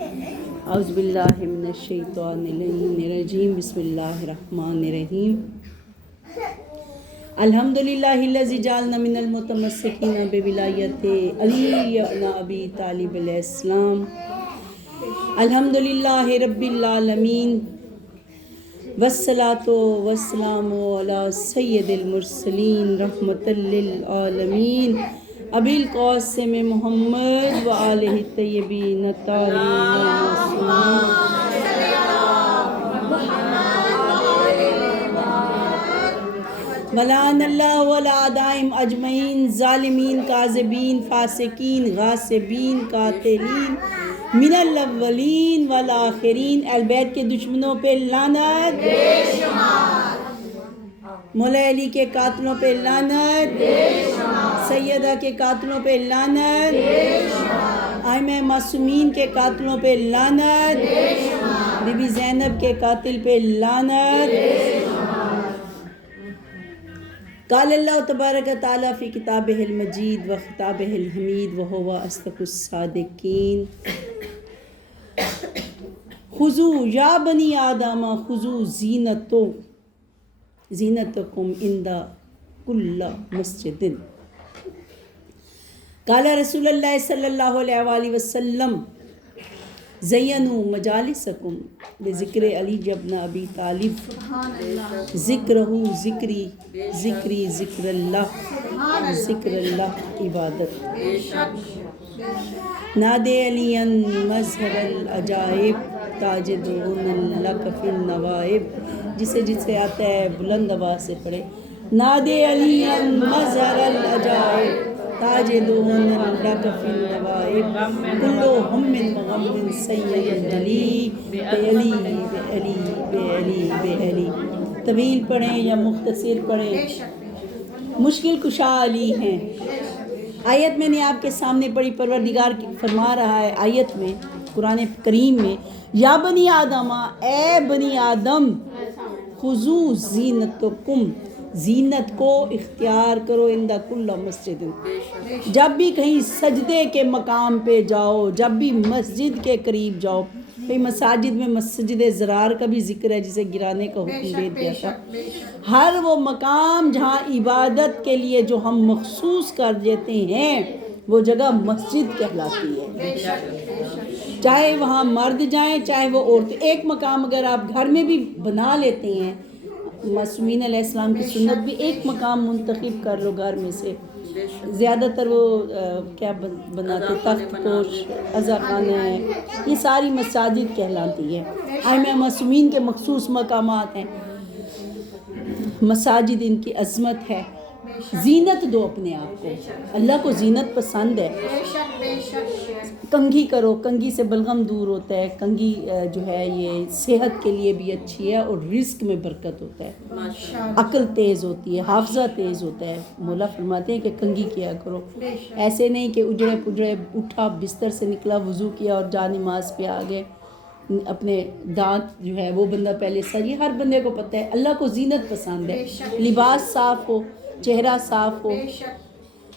اعوذ باللہ من الشیطان الرجیم بسم اللہ الرحمن الرحیم الحمدللہ الذی جعلنا من المتمسکین بولایت علی ابن ابی طالب علیہ السلام الحمدللہ رب العالمین والصلاة والسلام علی سید المرسلین رحمۃ للعالمین ابی القاسم محمد و آلہ الطیبین الطاہرین المعصومین ولعن اللہ والأعداء اجمعین ظالمین کاذبین فاسقین غاصبین قاتلین من الاولین والآخرین اہل بیت کے دشمنوں پہ لعنت مولا علی کے قاتلوں پہ لعنت سیدہ کے قاتلوں پہ لعنت ائمہ معصومین کے قاتلوں پہ لعنت بی بی زینب کے قاتل پہ لعنت قال اللہ تبارک تعالی فی کتابہ المجید و خطابہ الحمید وہو اصدق الصادقین خذوا یا بنی آدم خذوا زینتکم عند کل مسجد قال رسول اللہ صلی اللہ علیہ وآلہ وسلم زینوا مجالسکم بذکر علی ابن ابی طالب ذکرہ ذکری ذکری ذکر اللہ عبادت نادے علی مظہر العجائب تاجدون لک فی النوائب جسے آتا ہے بلند آواز سے پڑھے نادے علی مظہر العجائب تاجدون لک فی النوائب کلو ہم مغم سید علی بے علی بے علی بے علی بے علی طویل پڑھیں یا مختصر پڑھیں مشکل کشا علی ہیں۔ آیت میں نے آپ کے سامنے پڑھی، پروردگار فرما رہا ہے آیت میں قرآن کریم میں یا بنی آدم اے بنی آدم خذوا زینتکم زینت کو اختیار کرو عند کل مسجد جب بھی کہیں سجدے کے مقام پہ جاؤ جب بھی مسجد کے قریب جاؤ کہیں مساجد میں مسجد زرار کا بھی ذکر ہے جسے گرانے کا حکم دے دیا تھا ہر وہ مقام جہاں عبادت کے لیے جو ہم مخصوص کر دیتے ہیں وہ جگہ مسجد کہلاتی ہے چاہے وہاں مرد جائیں چاہے وہ عورتیں ایک مقام اگر آپ گھر میں بھی بنا لیتے ہیں معصومین علیہ السلام کی سنت بھی ایک مقام منتخب کر لو گھر میں سے زیادہ تر وہ کیا بناتے تخت پوش عزا خانہ ہے یہ ساری مساجد کہلاتی ہے ائمہ معصومین کے مخصوص مقامات ہیں مساجد ان کی عظمت ہے زینت دو اپنے آپ کو اللہ کو زینت پسند ہے کنگھی کرو کنگھی سے بلغم دور ہوتا ہے کنگھی جو ہے یہ صحت کے لیے بھی اچھی ہے اور رزق میں برکت ہوتا ہے عقل تیز ہوتی ہے حافظہ تیز ہوتا ہے مولا فرماتے ہیں کہ کنگھی کیا کرو ایسے نہیں کہ اجڑے پجڑے اٹھا بستر سے نکلا وضو کیا اور جا نماز پہ آ گئے اپنے دانت جو ہے وہ بندہ پہلے یہ ہر بندے کو پتہ ہے اللہ کو زینت پسند ہے لباس صاف ہو چہرہ صاف ہو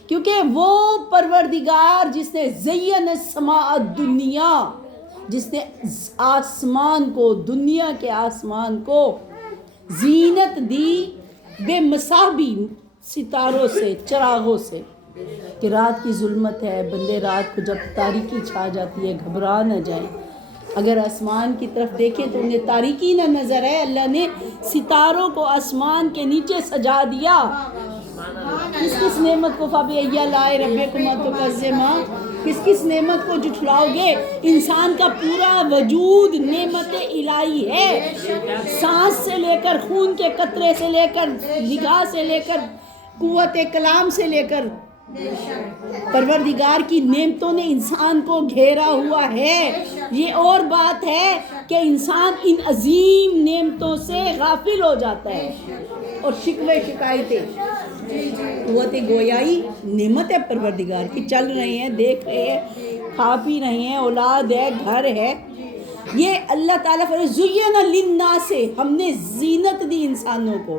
کیونکہ وہ پروردگار جس نے زین السماء الدنیا جس نے آسمان کو دنیا کے آسمان کو زینت دی بے مصابی ستاروں سے چراغوں سے کہ رات کی ظلمت ہے بندے رات کو جب تاریکی چھا جاتی ہے گھبرا نہ جائیں اگر آسمان کی طرف دیکھیں تو انہیں تاریکی نہ نظر ہے اللہ نے ستاروں کو آسمان کے نیچے سجا دیا کس نعمت کو فَبِأَيِّ آلَاءِ رَبِّكُمَا تُكَذِّبَانِ کس نعمت کو جھٹلاؤ گے انسان کا پورا وجود نعمت الہی ہے سانس سے لے کر خون کے قطرے سے لے کر نگاہ سے لے کر قوت کلام سے لے کر پروردگار کی نعمتوں نے انسان کو گھیرا ہوا ہے یہ اور بات ہے کہ انسان ان عظیم نعمتوں سے غافل ہو جاتا ہے اور شکوے شکایتیں قوت گویائی نعمت ہے پروردگار کی چل رہے ہیں دیکھ رہے ہیں کھا پی رہے ہیں اولاد ہے گھر ہے یہ اللہ تعالیٰ فرماتے زُیّنَ لِلنَّاسِ، ہم نے زینت دی انسانوں کو.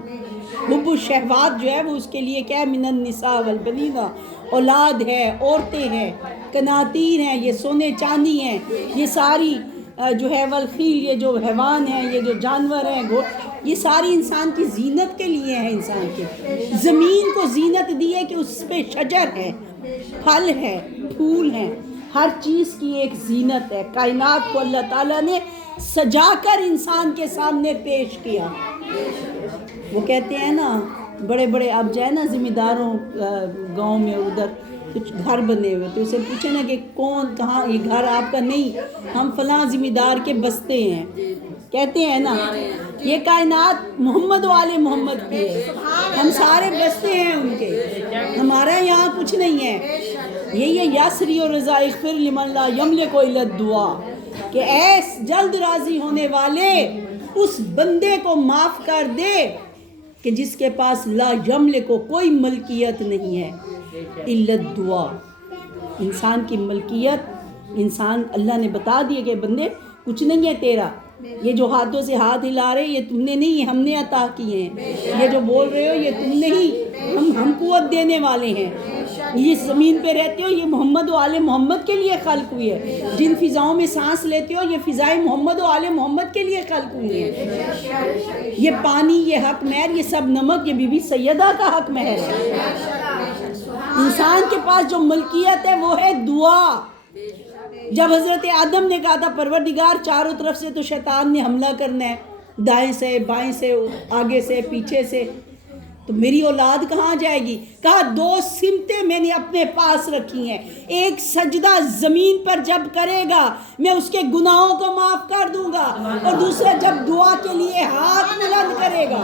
حب الشہوات جو ہے وہ اس کے لیے کیا ہے؟ من النساء والبنین، اولاد ہے، عورتیں ہیں، قناطیر ہیں، یہ سونے چاندی ہیں، یہ ساری جو ہے والخیل، یہ جو حیوان ہیں، یہ جو جانور ہیں، یہ ساری انسان کی زینت کے لیے ہیں. انسان کے زمین کو زینت دی ہے کہ اس پہ شجر ہے، پھل ہے، پھول ہیں، ہر چیز کی ایک زینت ہے. کائنات کو اللہ تعالیٰ نے سجا کر انسان کے سامنے پیش کیا. وہ کہتے ہیں نا بڑے بڑے اب جو ہے نا ذمہ داروں گاؤں میں ادھر کچھ گھر بنے ہوئے تو اسے پوچھے نا کہ کون کہاں، یہ گھر آپ کا نہیں، ہم فلاں ذمہ دار کے بستے ہیں. کہتے ہیں نا یہ کائنات محمد و آل محمد کی ہے، ہم سارے بستے ہیں ان کے، ہمارا یہاں کچھ نہیں ہے. یہی ہے یاسری و رضا اغفر لمن لا یملک الا الدعا، کہ ایس جلد راضی ہونے والے اس بندے کو معاف کر دے کہ جس کے پاس لا یملک کو کوئی ملکیت نہیں ہے الا الدعا. انسان کی ملکیت، انسان اللہ نے بتا دیا کہ بندے کچھ نہیں ہے تیرا، یہ جو ہاتھوں سے ہاتھ ہلا رہے یہ تم نے نہیں، ہم نے عطا کیے ہیں. یہ جو بول رہے ہو یہ تم نہیں، ہم قوت دینے والے ہیں. یہ زمین پہ رہتے ہو یہ محمد و آل محمد کے لیے خلق ہوئی ہے. جن فضاؤں میں سانس لیتے ہو یہ فضائیں محمد و آل محمد کے لیے خلق ہوئی ہیں. یہ پانی، یہ حق مہر، یہ سب نمک، یہ بی بی سیدہ کا حق مہر ہے. انسان کے پاس جو ملکیت ہے وہ ہے دعا. جب حضرت آدم نے کہا تھا پروردگار چاروں طرف سے تو شیطان نے حملہ کرنا ہے، دائیں سے، بائیں سے، آگے سے، پیچھے سے، تو میری اولاد کہاں جائے گی؟ کہا دو سمتیں میں نے اپنے پاس رکھی ہیں، ایک سجدہ زمین پر جب کرے گا میں اس کے گناہوں کو معاف کر دوں گا، اور دوسرا جب دعا کے لیے ہاتھ بلند کرے گا.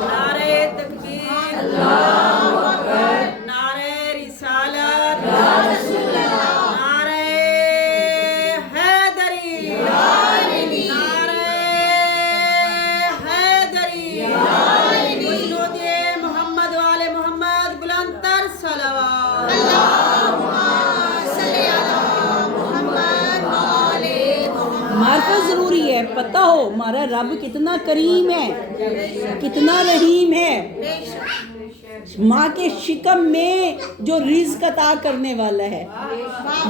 نعرہ تکبیر، اللہ اکبر، نعرہ رسالت، یا رسول اللہ، نعرہ حیدری، نعرہ حیدری، جنود محمد وآل محمد، بلند تر صلوات. معرفت ضروری ہے، پتہ ہو ہمارا رب کتنا کریم ہے، کتنا رحیم ہے. ماں کے شکم میں جو رزق عطا کرنے والا ہے،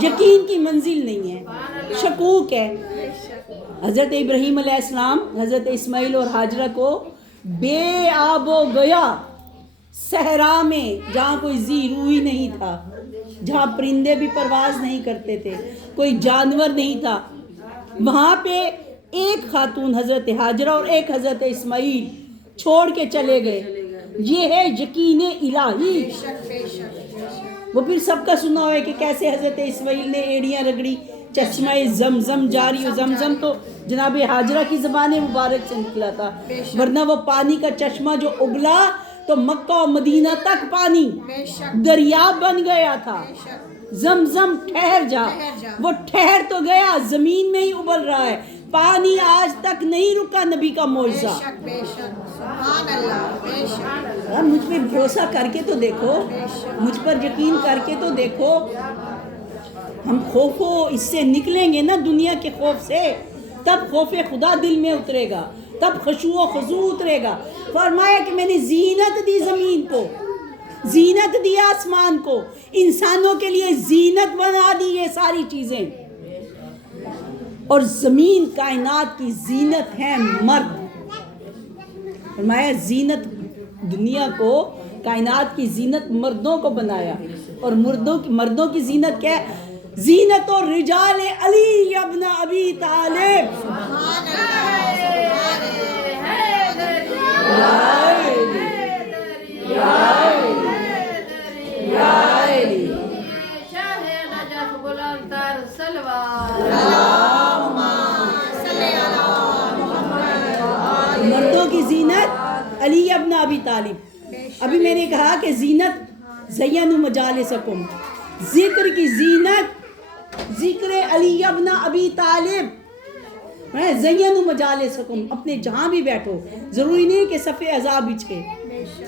یقین کی منزل نہیں ہے، شکوک ہے. حضرت ابراہیم علیہ السلام حضرت اسماعیل اور ہاجرہ کو بے آب و گیا صحرا میں، جہاں کوئی ذی روئی نہیں تھا، جہاں پرندے بھی پرواز نہیں کرتے تھے، کوئی جانور نہیں تھا، وہاں پہ ایک خاتون حضرت ہاجرہ اور ایک حضرت اسماعیل چھوڑ کے چلے گئے. یہ ہے یقین الہی. وہ پھر سب کا سنا ہوا ہے کہ کیسے حضرت اسماعیل نے ایڑیاں رگڑی، چشمہ زمزم جاری، و زمزم تو جناب ہاجرہ کی زبان مبارک سے نکلا تھا، ورنہ وہ پانی کا چشمہ جو ابلا تو مکہ و مدینہ تک پانی دریا بن گیا تھا. زمزم ٹھہر جا، وہ ٹھہر تو گیا، زمین میں ہی ابل رہا ہے، پانی آج تک نہیں رکا. نبی کا معجزہ. مجھ پہ بھروسہ کر کے تو دیکھو، مجھ پر یقین کر کے تو دیکھو. ہم خوف اس سے نکلیں گے نا دنیا کے خوف سے، تب خوف خدا دل میں اترے گا، تب خشوع و خضوع اترے گا. فرمایا کہ میں نے زینت دی زمین کو، زینت دی آسمان کو، انسانوں کے لیے زینت بنا دی یہ ساری چیزیں. اور زمین کائنات کی زینت ہے مرد. فرمایا زینت دنیا کو، کائنات کی زینت مردوں کو بنایا. اور مردوں کی زینت کیا ہے؟ زینت الرجال علی ابن ابی طالب. مردوں کی زینت علی ابن ابی طالب. ابھی میں نے کہا کہ زینت زینوا مجالسکم، ذکر کی زینت ذکر علی ابن ابی طالب. زینوا مجالسکم، اپنے جہاں بھی بیٹھو، ضروری نہیں کہ صف اعضاء بچھے،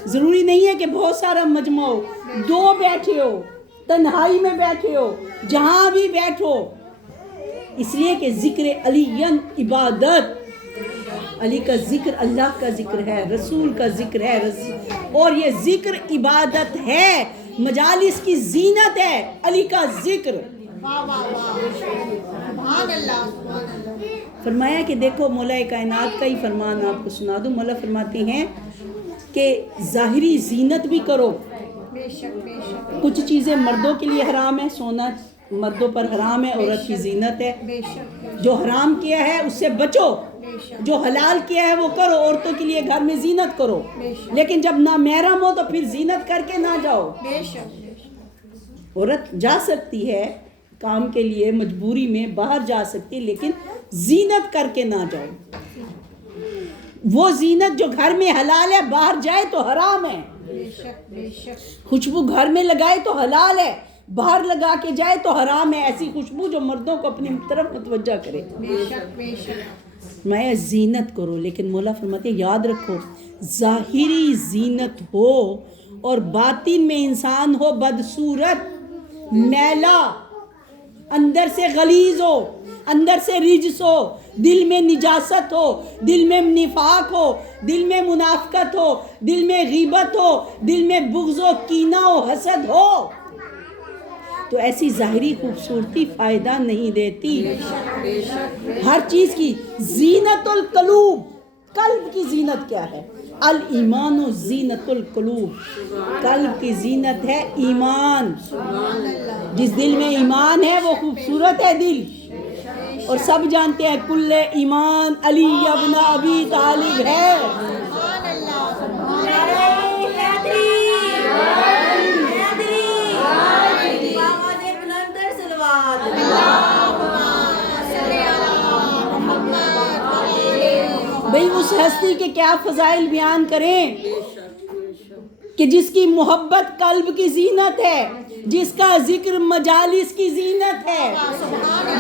ضروری نہیں ہے کہ بہت سارا مجمع ہو، دو بیٹھے ہو، تنہائی میں بیٹھے ہو، جہاں بھی بیٹھو اس لیے کہ ذکر علی عبادت، علی کا ذکر اللہ کا ذکر ہے، رسول کا ذکر ہے، اور یہ ذکر عبادت ہے، مجالس کی زینت ہے علی کا ذکر۔ فرمایا کہ دیکھو مولا کائنات کا ہی فرمان آپ کو سنا دوں، مولا فرماتے ہیں کہ ظاہری زینت بھی کرو، کچھ چیزیں مردوں کے لیے حرام ہے، سونا مردوں پر حرام ہے، عورت کی زینت ہے، جو حرام کیا ہے اس سے بچو، جو حلال کیا ہے وہ کرو، عورتوں کے لیے گھر میں زینت کرو، لیکن جب نامحرم ہو تو پھر زینت کر کے نہ جاؤ۔ عورت جا سکتی ہے کام کے لیے، مجبوری میں باہر جا سکتی ہے، لیکن زینت کر کے نہ جاؤ۔ وہ زینت جو گھر میں حلال ہے باہر جائے تو حرام ہے، خوشبو گھر میں لگائے تو حلال ہے، باہر لگا کے جائے تو حرام ہے، ایسی خوشبو جو مردوں کو اپنی طرف متوجہ کرے۔ میں زینت کرو، لیکن مولا فرماتے ہیں یاد رکھو ظاہری زینت ہو اور باطن میں انسان ہو بدصورت، میلا، اندر سے غلیظ ہو، اندر سے رجس ہو، دل میں نجاست ہو، دل میں نفاق ہو، دل میں منافقت ہو، دل میں غیبت ہو، دل میں بغض و کینہ و حسد ہو، تو ایسی ظاہری خوبصورتی فائدہ نہیں دیتی۔ ہر چیز کی زینت القلوب، قلب کی زینت کیا ہے؟ الایمان زینت القلوب، قلب کی زینت ہے ایمان، جس دل میں ایمان ہے وہ خوبصورت ہے دل، اور سب جانتے ہیں کل ایمان علی ابن ابی طالب ہے۔ بھئی اس ہستی کے کیا فضائل بیان کریں کہ جس کی محبت قلب کی زینت ہے، جس کا ذکر مجالس کی زینت ہے،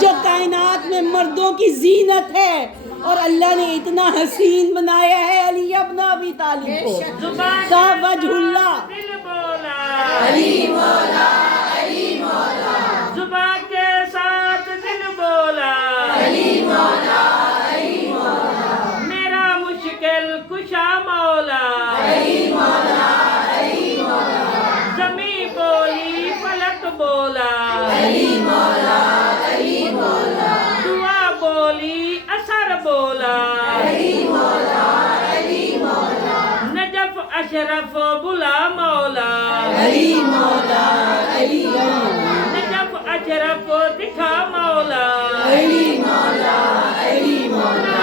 جو کائنات میں مردوں کی زینت ہے، اور اللہ نے اتنا حسین بنایا ہے علی ابن ابی طالب کو، کا وجہ اللہ علی مولا، علی مولا، زبان کے ساتھ دل بولا علی مولا، علی مولا، میرا مشکل کشا مولا علی مولا، علی مولا، زمین بولی فلک بولا علی مولا، علی مولا، دعا بولی اثر بولا علی مولا، علی مولا، نجف اشرف بلا مولا علی مولا، علی مولا، نجف اشرف دکھا مولا علی مولا، علی مولا،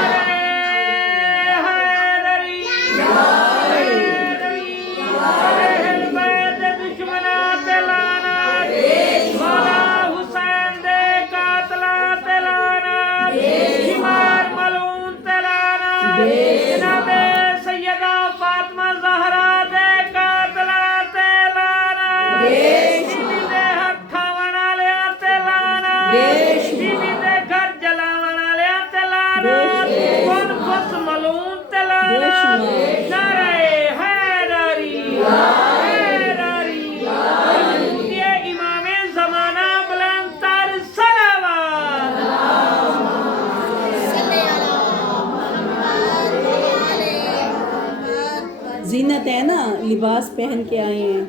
زینت ہے نا، لباس پہن کے آئے ہیں،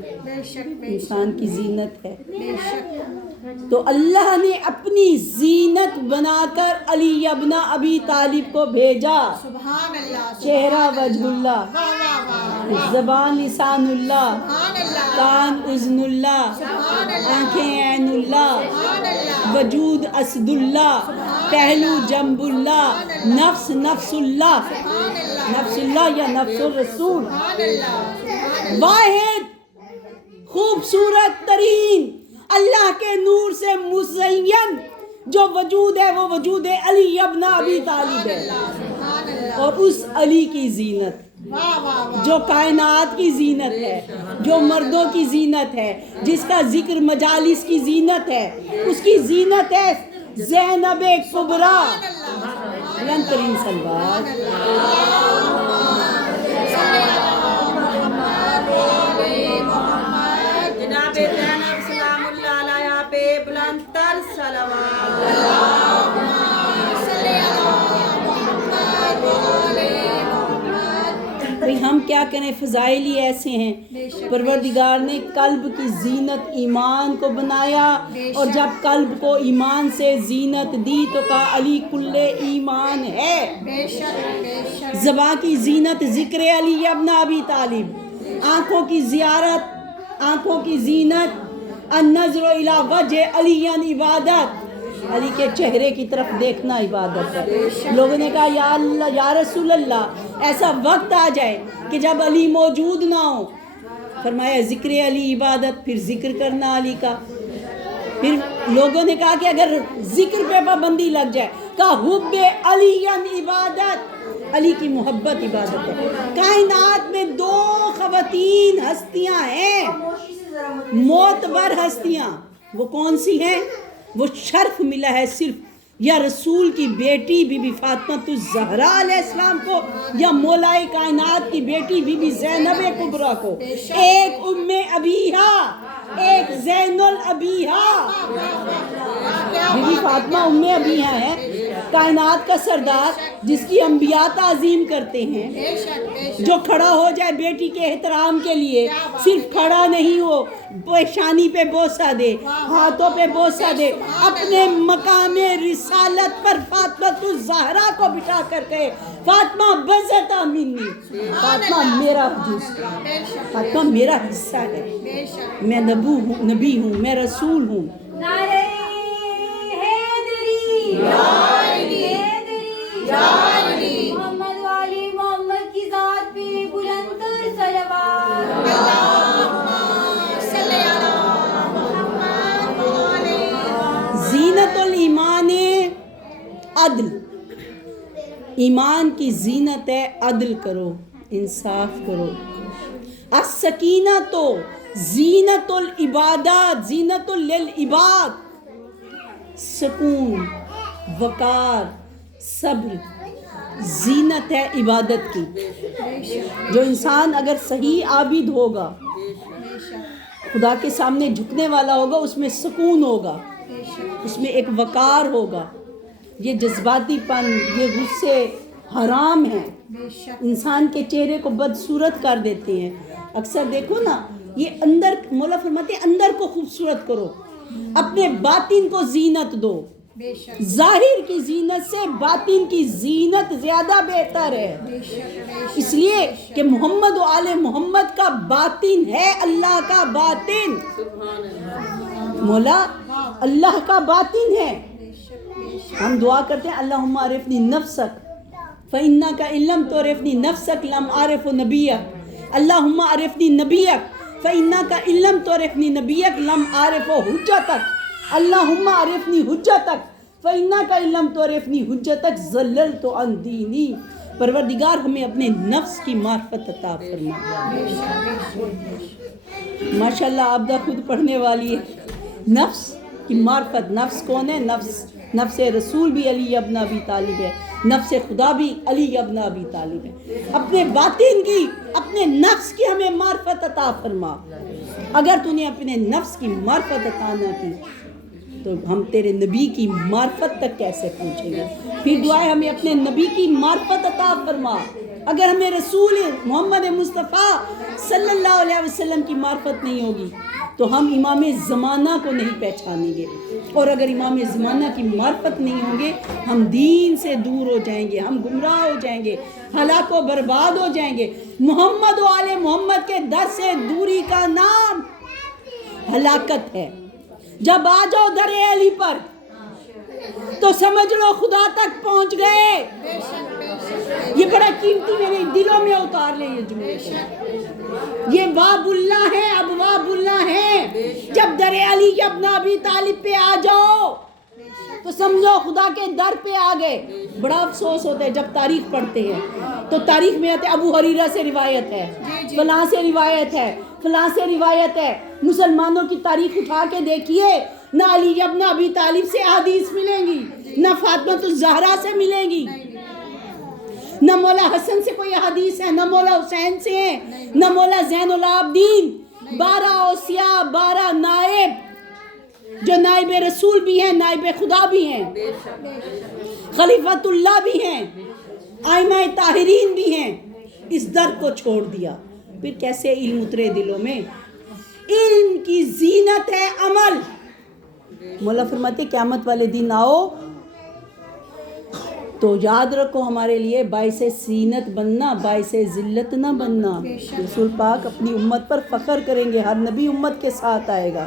انسان کی زینت ہے، تو اللہ نے اپنی زینت بنا کر علی ابن ابی طالب کو بھیجا۔ چہرہ وجہ اللہ، زبان لسان اللہ، کان اذن اللہ، آنکھیں عین اللہ، وجود اسد اللہ، پہلو جنب اللہ، نفس نفس اللہ، نفس اللہ یا نفس الرسول، واحد خوبصورت ترین اللہ کے نور سے مزین جو وجود ہے وہ وجود علی ابن ابی طالب ہے، اور اس علی کی زینت جو کائنات کی زینت ہے، جو مردوں کی زینت ہے، جس کا ذکر مجالس کی زینت ہے، اس کی زینت ہے زینب کبریٰ، بلند ترین صلوات۔ جناب زینب سلام اللہ علیہ پہ بلند تر صلوات۔ کیا کریں، فضائل ہی ایسے ہیں۔ پروردگار نے قلب کی زینت ایمان کو بنایا، اور جب قلب کو ایمان سے زینت دی تو کہا علی کل ایمان ہے۔ زبان کی زینت ذکر علی ابن ابی طالب، آنکھوں کی زیارت، آنکھوں کی زینت النظر الی وجہ علی عبادت، علی کے چہرے کی طرف دیکھنا عبادت ہے۔ لوگوں نے کہا یا اللہ یا رسول اللہ ایسا وقت آ جائے کہ جب علی موجود نہ ہو، فرمایا ذکر علی عبادت، پھر ذکر کرنا علی کا۔ پھر لوگوں نے کہا کہ اگر ذکر پہ پابندی لگ جائے، کہا حب علی عبادت، علی کی محبت عبادت ہے۔ کائنات میں دو خواتین ہستیاں ہیں، معتبر ہستیاں، وہ کون سی ہیں؟ وہ شرف ملا ہے صرف یا رسول کی بیٹی بی بی فاطمہ الزہرا علیہ السلام کو، یا مولا کائنات کی بیٹی بی بی زینب کبریٰ کو۔ ایک ام ابیہا، ایک زین الابیہا۔ بی بی فاطمہ ام ابیہا ہے، کائنات کا سردار جس کی انبیاء تعظیم کرتے ہیں، جو کھڑا ہو جائے بیٹی کے احترام کے لیے، صرف کھڑا نہیں ہو، پیشانی پہ بوسہ دے، ہاتھوں پہ بوسہ دے، اپنے مقام رسالت پر فاطمہ الزہرا کو بٹھا کر کے فاطمہ بزتا منی، فاطمہ میرا جز، فاطمہ میرا حصہ ہے، میں نبی ہوں، میں رسول ہوں۔ نعرہ حیدری، محمد والی محمد کی ذات پہ بلند تر صلوات۔ زینت الایمان عدل، ایمان کی زینت ہے عدل کرو، انصاف کرو۔ السکینہ تو زینت العبادات، زینت للعباد، سکون، وقار، صبر زینت ہے عبادت کی۔ جو انسان اگر صحیح عابد ہوگا، خدا کے سامنے جھکنے والا ہوگا، اس میں سکون ہوگا، اس میں ایک وقار ہوگا۔ یہ جذباتی پن، یہ غصے حرام ہیں، انسان کے چہرے کو بدصورت کر دیتے ہیں۔ اکثر دیکھو نا، یہ اندر، مولا فرماتے ہیں اندر کو خوبصورت کرو، اپنے باطن کو زینت دو۔ ظاہر کی زینت سے باطن کی زینت زیادہ بہتر ہے، اس لیے کہ محمد و آل محمد کا باطن ہے اللہ کا باطن، مولا اللہ کا باطن ہے۔ ہم دعا کرتے ہیں اللہم عرفنی نفسک فإنک ان لم تعرفنی نفسک لم اعرف نبیک، اللہم عرفنی نبیک فإنک ان لم تعرفنی نبیک لم اعرف حجتک، اللہم عرفنی حجتک فإنک ان لم تعرفنی حجتک ضللت عن دینی۔ پروردگار ہمیں اپنے نفس کی معرفت عطا فرما۔ ماشاءاللہ عابدہ خود پڑھنے والی ہے، نفس کی معرفت۔ نفس کون ہے؟ نفس رسول بھی علی ابن ابی طالب ہے، نفس خدا بھی علی ابن ابی طالب ہے۔ اپنے باطن کی، اپنے نفس کی ہمیں معرفت عطا فرما۔ اگر تو نے اپنے نفس کی معرفت عطا نہ کی تو ہم تیرے نبی کی معرفت تک کیسے پہنچیں گے؟ پھر دعائیں ہمیں اپنے نبی کی معرفت عطا فرما۔ اگر ہمیں رسول محمد مصطفیٰ صلی اللہ علیہ وسلم کی معرفت نہیں ہوگی تو ہم امام زمانہ کو نہیں پہچانیں گے، اور اگر امام زمانہ کی معرفت نہیں ہوں گے ہم دین سے دور ہو جائیں گے، ہم گمراہ ہو جائیں گے، ہلاک و برباد ہو جائیں گے۔ محمد و آل محمد کے در سے دوری کا نام ہلاکت ہے۔ جب آ جاؤ در علی پر تو سمجھ لو خدا تک پہنچ گئے۔ یہ بڑا قیمتی میرے دلوں میں اتار لے یہ جملے، یہ باب اللہ ہے، ابواب اللہ ہے۔ جب در علی ابن ابی طالب پہ آ جاؤ تو سمجھو خدا کے در پہ آ گئے۔ بڑا افسوس ہوتا ہے جب تاریخ پڑھتے ہیں تو تاریخ میں آتے ابو ہریرہ سے روایت ہے، فلاں سے روایت ہے، فلاں سے روایت ہے۔ مسلمانوں کی تاریخ اٹھا کے دیکھیے، نہ علی ابن ابی طالب سے احادیث ملیں گی، نہ فاطمہ الزہرا سے ملیں گی، نہ مولا حسن سے کوئی احادیث ہے، نہ مولا حسین سے ہیں، نہ مولا زین العابدین۔ 12 اوصیاء، 12 نائب، جو نائب رسول بھی ہیں، نائب خدا بھی ہیں، خلیفۃ اللہ بھی ہیں، ائمہ طاہرین بھی ہیں۔ اس در کو چھوڑ دیا. پھر کیسے علم اترے دلوں میں؟ علم کی زینت ہے عمل. مولا فرماتے قیامت والے دن آؤ تو یاد رکھو ہمارے لیے باعث زینت بننا، باعث ذلت نہ بننا. رسول پاک اپنی امت پر فخر کریں گے، ہر نبی امت کے ساتھ آئے گا.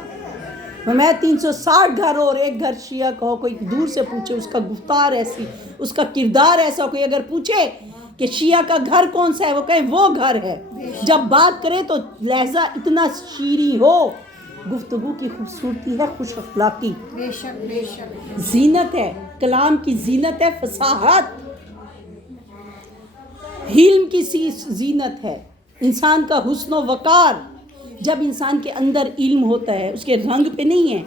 میں 360 گھر اور ایک گھر شیعہ کہو، کوئی دور سے پوچھے اس کا گفتار ایسی، اس کا کردار ایسا. کوئی اگر پوچھے کہ شیعہ کا گھر کون سا ہے، وہ کہیں وہ گھر ہے. جب بات کرے تو لہجہ اتنا شیریں ہو، گفتگو کی خوبصورتی ہے خوش اخلاقی. زینت ہے کلام کی، زینت ہے فصاحت. علم کی زینت ہے انسان کا حسن و وقار. جب انسان کے اندر علم ہوتا ہے، اس کے رنگ پہ نہیں ہے،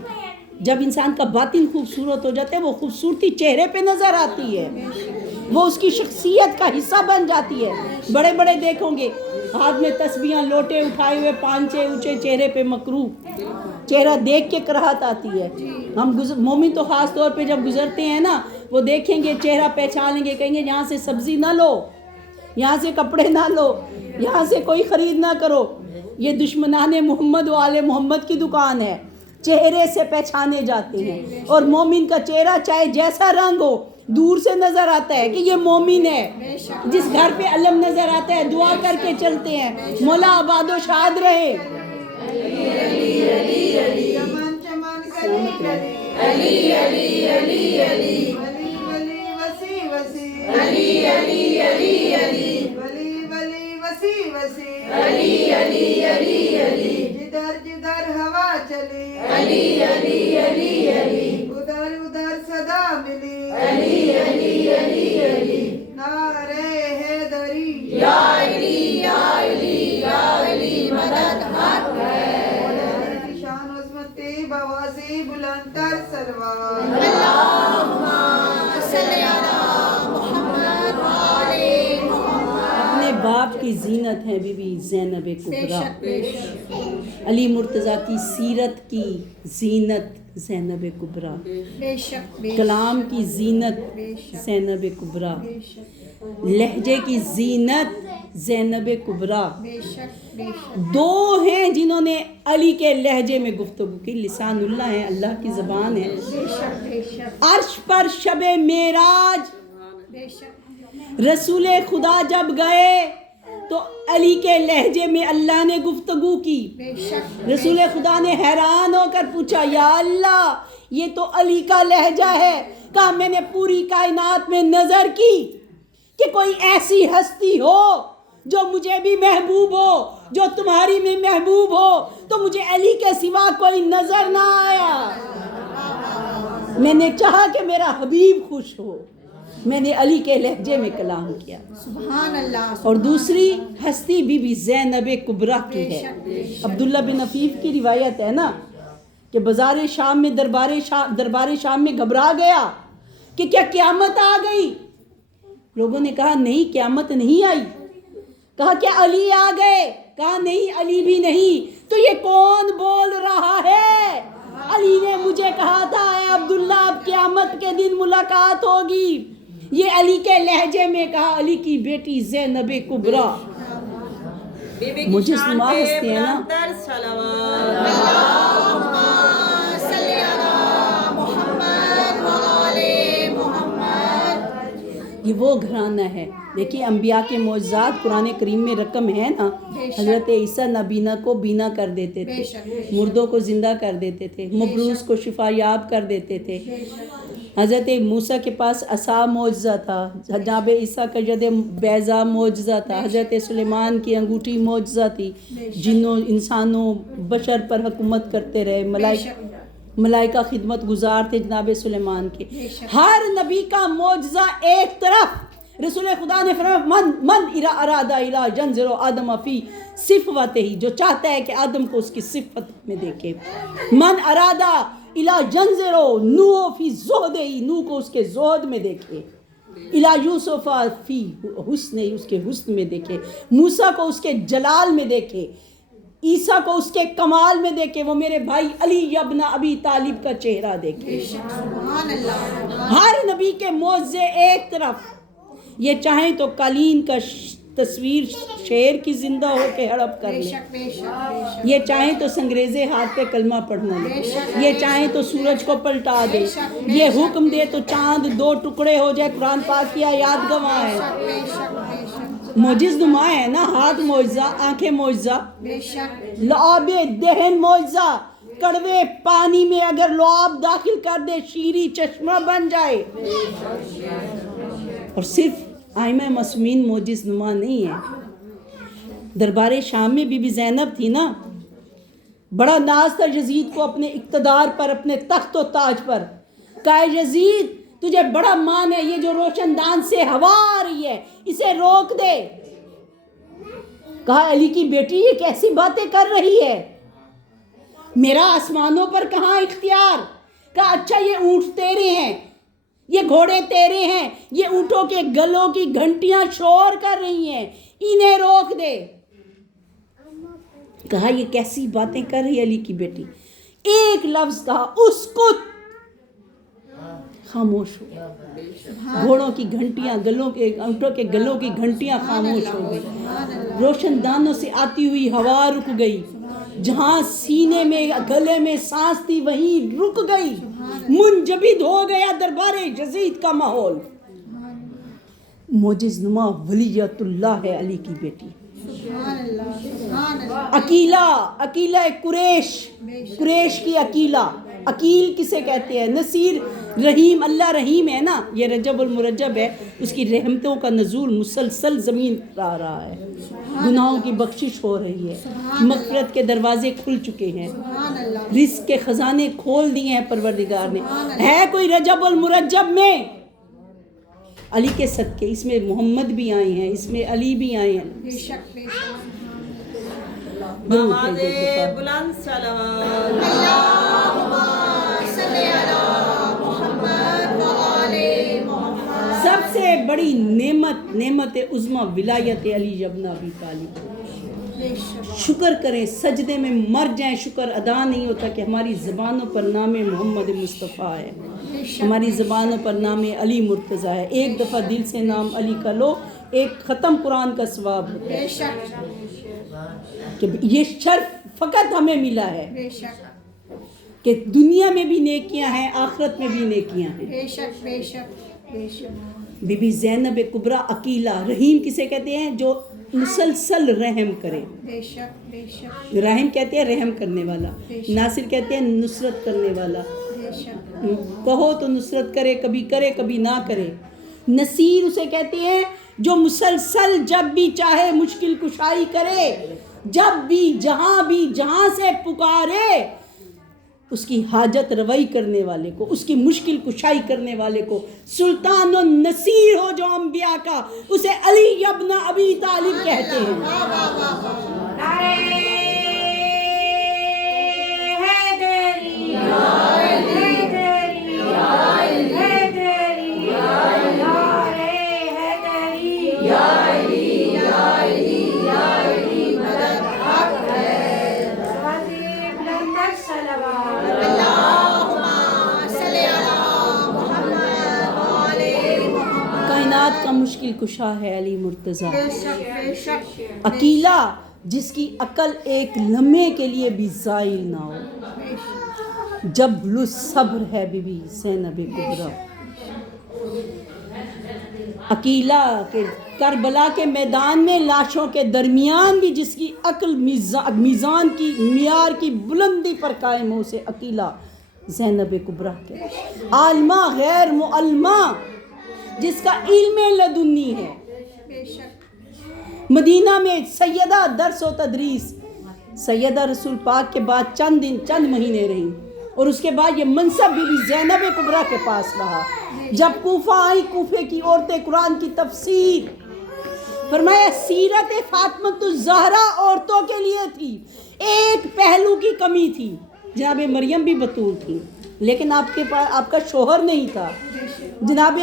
جب انسان کا باطن خوبصورت ہو جاتا ہے، وہ خوبصورتی چہرے پہ نظر آتی ہے، وہ اس کی شخصیت کا حصہ بن جاتی ہے. بڑے بڑے دیکھو گے ہاتھ میں تسبیحاں لوٹے اٹھائے ہوئے، پانچے اونچے، چہرے پہ مکروہ، چہرہ دیکھ کے کراہت آتی ہے. ہم مومن تو خاص طور پہ جب گزرتے ہیں نا، وہ دیکھیں گے چہرہ پہچانیں گے، کہیں گے یہاں سے سبزی نہ لو، یہاں سے کپڑے نہ لو، یہاں سے کوئی خرید نہ کرو، یہ دشمنان محمد و آل محمد کی دکان ہے. چہرے سے پہچانے جاتے ہیں. اور مومن کا چہرہ چاہے جیسا رنگ ہو، دور سے نظر آتا ہے کہ یہ مومن ہے. جس گھر پہ علم نظر آتا ہے دعا کر کے چلتے ہیں، مولا آباد و شاد رہے. چمن چمن کلی کلی علی علی علی علی ولی ولی وسی وسی علی علی علی علی ولی ولی وسی وسی علی علی علی علی جدھر جدھر ہوا چلی علی علی علی علی ادھر ادھر صدا ملی علی علی علی علی نعرے حیدری یا علی یا علی یا علی مدد حق ہے. شان عظمتی بوازی بلند تر سلوات. اللہم صلی علی محمد و آل محمد. اپنے باپ کی زینت ہے بی بی زینب کبریٰ. علی مرتضیٰ کی سیرت کی زینت زینب کبریٰ. کلام کی زینت زینب کبریٰ. لہجے کی زینت زینب کبریٰ. دو ہیں جنہوں نے علی کے لہجے میں گفتگو کی. لسان اللہ ہے، اللہ کی زبان ہے. عرش پر شب معراج رسول خدا جب گئے تو علی کے لہجے میں اللہ نے گفتگو کی. رسول خدا نے حیران ہو کر پوچھا یا اللہ یہ تو علی کا لہجہ ہے. کہا میں نے پوری کائنات میں نظر کی کہ کوئی ایسی ہستی ہو جو مجھے بھی محبوب ہو، جو تمہاری میں محبوب ہو، تو مجھے علی کے سوا کوئی نظر نہ آیا. میں نے چاہا کہ میرا حبیب خوش ہو، میں نے علی کے لہجے میں کلام کیا. سبحان اللہ. اور دوسری ہستی بی بی زینب کبریٰ کی ہے. عبداللہ بن عفیف کی روایت ہے نا کہ بازار شام میں دربار شام میں گھبرا گیا کہ کیا قیامت آ گئی. لوگوں نے کہا نہیں قیامت نہیں آئی. کہا کیا علی آ گئے؟ کہا نہیں علی بھی نہیں. تو یہ کون بول رہا ہے؟ علی نے مجھے کہا تھا اے عبداللہ اب قیامت کے دن ملاقات ہوگی. یہ علی کے لہجے میں کہا علی کی بیٹی زینب کبریٰ. مجھے سما ہستے ہیں نا. یہ وہ گھرانہ ہے. دیکھیے انبیاء کے معجزات قرآن کریم میں رقم ہے نا. حضرت عیسیٰ نابینا کو بینا کر دیتے تھے، مردوں کو زندہ کر دیتے تھے، مبروس کو شفا یاب کر دیتے تھے. حضرت موسیٰ کے پاس عصا معجزہ تھا، جناب عیسیٰ کا ید بیضا معجزہ تھا، حضرت سلیمان کی انگوٹھی معجزہ تھی. جنوں انسانوں بشر پر حکومت کرتے رہے، ملائکہ خدمت گزار تھے جناب سلیمان کے. ہر نبی کا معجزہ ایک طرف. رسول خدا نے فرمایا من ارادہ الا ینظر آدم فی صفوتہ، جو چاہتا ہے کہ آدم کو اس کی صفت میں دیکھے. من ارادہ الا ینظر نوح فی زہدہ، نوح کو اس کے زہد میں دیکھے. الا یوسف فی حسن، اس کے حسن میں دیکھے. موسیٰ کو اس کے جلال میں دیکھے. عیسیٰ کو اس کے کمال میں دیکھے. وہ میرے بھائی علی ابن ابی طالب کا چہرہ دیکھے. ہر نبی کے معجزے ایک طرف. یہ چاہیں تو قالین کا تصویر شیر کی زندہ ہو کے ہڑپ کر لیں. یہ چاہیں تو سنگریزے ہاتھ پہ کلمہ پڑھنا لیں, یہ چاہیں تو سورج کو پلٹا دے, یہ حکم دے تو چاند 2 ٹکڑے ہو جائے. قرآن پاک کی آیات گواہ ہے, معجز نما ہے نا. ہاتھ معجزہ, آنکھیں معجزہ, لعاب دہن معجزہ. کڑوے پانی میں اگر لعاب داخل کر دے شیریں چشمہ بن جائے. اور صرف آئمہ معصومین معجز نما نہیں ہے. دربار شام میں بی بی زینب تھی نا, بڑا ناز تھا یزید کو اپنے اقتدار پر, اپنے تخت و تاج پر. کہا یزید تجھے بڑا مان ہے, یہ جو روشن دان سے ہوا آ رہی ہے اسے روک دے. کہا علی کی بیٹی یہ کیسی باتیں کر رہی ہے, میرا آسمانوں پر کہاں اختیار. کہا اچھا یہ اونٹ تیرے ہیں, یہ گھوڑے تیرے ہیں, یہ اونٹوں کے گلوں کی گھنٹیاں شور کر رہی ہیں, انہیں روک دے. کہا یہ کیسی باتیں کر رہی ہے علی کی بیٹی. ایک لفظ تھا اسکت, خاموش ہو گیا. گھوڑوں کی گھنٹیاں, اونٹوں کے گلوں کی گھنٹیاں خاموش ہو گئی. روشن دانوں سے آتی ہوئی ہوا رک گئی. جہاں سینے میں گلے میں سانس تھی وہیں رک گئی. منجمد ہو گیا دربار یزید کا ماحول. معجز نما ولیت اللہ ہے علی کی بیٹی. عقیلہ قریش کی عقیلہ. عقیل کسے کہتے ہیں؟ نصیر رحیم. اللہ رحیم ہے نا, یہ رجب المرجب ہے, اس کی رحمتوں کا نزول مسلسل زمین پر آ رہا ہے. گناہوں کی بخشش ہو رہی ہے, مغفرت کے دروازے کھل چکے ہیں, رزق کے خزانے کھول دیے ہیں پروردگار نے. ہے کوئی رجب المرجب میں علی کے صدقے, اس میں محمد بھی آئے ہیں, اس میں علی بھی آئے ہیں. بلند صلوات سب سے بڑی نعمت عظمی ولایت علی ابن ابی طالب. شکر کریں, سجدے میں مر جائیں, شکر ادا نہیں ہوتا کہ ہماری زبانوں پر نام محمد مصطفیٰ ہے, ہماری زبانوں پر نام علی مرتضیٰ ہے. ایک دفعہ دل سے نام علی کا لو, ایک ختم قرآن کا ثواب ہوتا ہے. کہ یہ شرف فقط ہمیں ملا ہے کہ دنیا میں بھی نیکیاں ہیں, آخرت میں بھی نیکیاں ہیں. بی بی زینب کبریٰ عقیلہ. رحیم کسے کہتے ہیں؟ جو مسلسل رحم کرے. رحم کہتے ہیں رحم کرنے والا. ناصر کہتے ہیں نصرت کرنے والا. کہو تو نصرت کرے, کبھی نہ کرے. نصیر اسے کہتے ہیں جو مسلسل جب بھی چاہے مشکل کشائی کرے, جب بھی جہاں سے پکارے اس کی حاجت روائی کرنے والے کو, اس کی مشکل کشائی کرنے والے کو. سلطان النصیر ہو جو انبیاء کا, اسے علی ابن ابی طالب کہتے ہیں. کائنات کا مشکل کشا ہے علی مرتضیٰ. عقیلہ جس کی عقل ایک لمحے کے لیے بھی زائل نہ ہو. جبل صبر ہے بی بی زینب کبریٰ. عقیلہ کے کربلا کے میدان میں لاشوں کے درمیان بھی جس کی عقل میزان کی معیار کی بلندی پر قائم ہو, اسے عقیلہ زینب کبریٰ کے. عالمہ غیر معلمہ جس کا علم لدنی ہے. مدینہ میں سیدہ درس و تدریس. سیدہ رسول پاک کے بعد چند مہینے رہیں اور اس کے بعد یہ منصب بی بی زینب کبریٰ کے پاس رہا. جب کوفہ آئی, کوفے کی عورتیں قرآن کی تفسیر. فرمایا سیرت فاطمۃ الزہرا عورتوں کے لیے تھی, ایک پہلو کی کمی تھی. جناب مریم بھی بطول تھی لیکن آپ کے پاس آپ کا شوہر نہیں تھا. جناب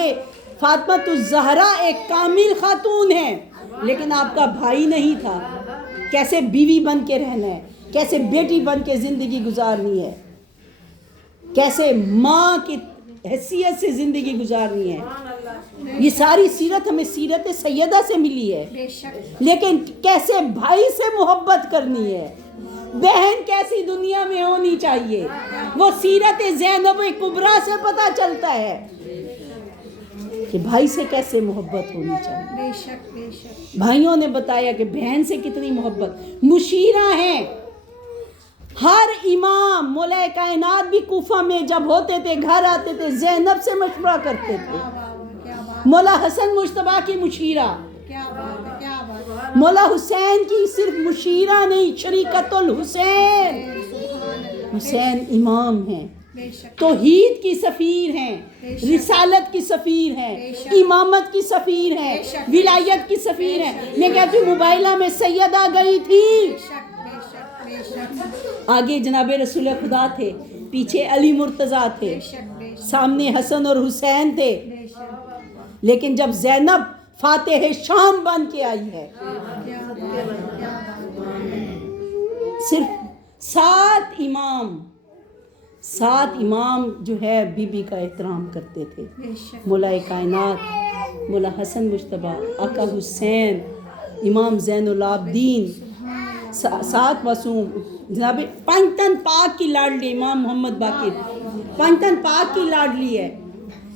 فاطمۃ الزہرا ایک کامل خاتون ہے لیکن آپ کا بھائی نہیں تھا. کیسے بیوی بن کے رہنا ہے, کیسے بیٹی بن کے زندگی گزارنی ہے, کیسے ماں کی حیثیت سے زندگی گزارنی ہے. یہ ساری سیرت ہمیں سیرت سیدہ سے ملی ہے، بے شک لیکن کیسے بھائی سے محبت کرنی ہے، بہن کیسی دنیا میں ہونی چاہیے، وہ سیرت زینب کبریٰ سے پتہ چلتا ہے کہ بھائی سے کیسے محبت ہونی چاہیے۔ بے شک بے شک بھائیوں نے بتایا کہ بہن سے کتنی محبت، مشیرہ ہیں۔ ہر امام مولا کائنات بھی کوفہ میں جب ہوتے تھے گھر آتے تھے زینب سے مشورہ کرتے تھے۔ کیا بات مولا حسن مجتبیٰ کی مشیرہ، کیا بات ہے کیا بات ہے مولا حسین کی صرف مشیرہ نہیں، شریکت الحسین، حسین امام ہیں، بے شک توحید کی سفیر ہیں، رسالت کی سفیر ہیں، امامت کی سفیر ہیں، ولایت کی سفیر ہیں۔ میں کہتی ہوں مبائلہ میں سیدہ گئی تھی، بے شک بے شک آگے جناب رسول خدا تھے، پیچھے علی مرتضیٰ تھے، بے شک سامنے حسن اور حسین تھے، بے شک لیکن جب زینب فاتح شام بن کے آئی ہے، کیا بات ہے کیا بات ہے صرف 7 امام جو ہے بی بی کا احترام کرتے تھے، بے شک مولا کائنات مولا حسن مجتبیٰ، آقا حسین، امام زین العابدین، 7 معصوم، جناب پنجتن پاک کی لاڈلی امام محمد باقر، پنجتن پاک کی لاڈلی ہے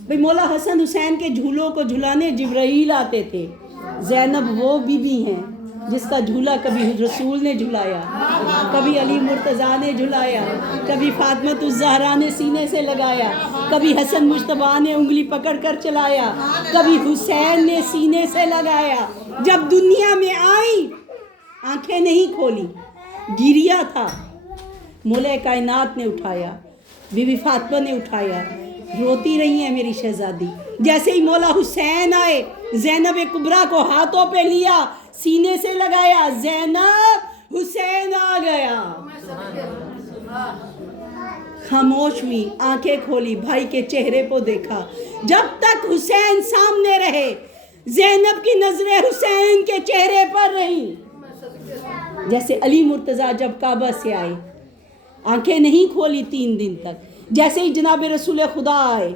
بھئی۔ مولا حسن حسین کے جھولوں کو جھلانے جبرائیل آتے تھے، زینب وہ بی بی ہیں جس کا جھولا کبھی رسول نے جھلایا، کبھی علی مرتضیٰ نے جھلایا، کبھی فاطمۃ الزہرا نے سینے سے لگایا، کبھی حسن مجتبیٰ نے انگلی پکڑ کر چلایا، کبھی حسین نے سینے سے لگایا۔ جب دنیا میں آئی آنکھیں نہیں کھولی، گریا تھا، مولا کائنات نے اٹھایا، بی بی فاطمہ نے اٹھایا، روتی رہی ہیں میری شہزادی۔ جیسے ہی مولا حسین آئے زینب کبریٰ کو ہاتھوں پہ لیا، سینے سے لگایا، زینب حسین آ گیا، خاموش ہوئی، آنکھیں کھولی، بھائی کے چہرے کو دیکھا۔ جب تک حسین سامنے رہے زینب کی نظریں حسین کے چہرے پر رہیں۔ جیسے علی مرتضیٰ جب کعبہ سے آئے آنکھیں نہیں کھولی 3 دن تک، جیسے ہی جناب رسول خدا آئے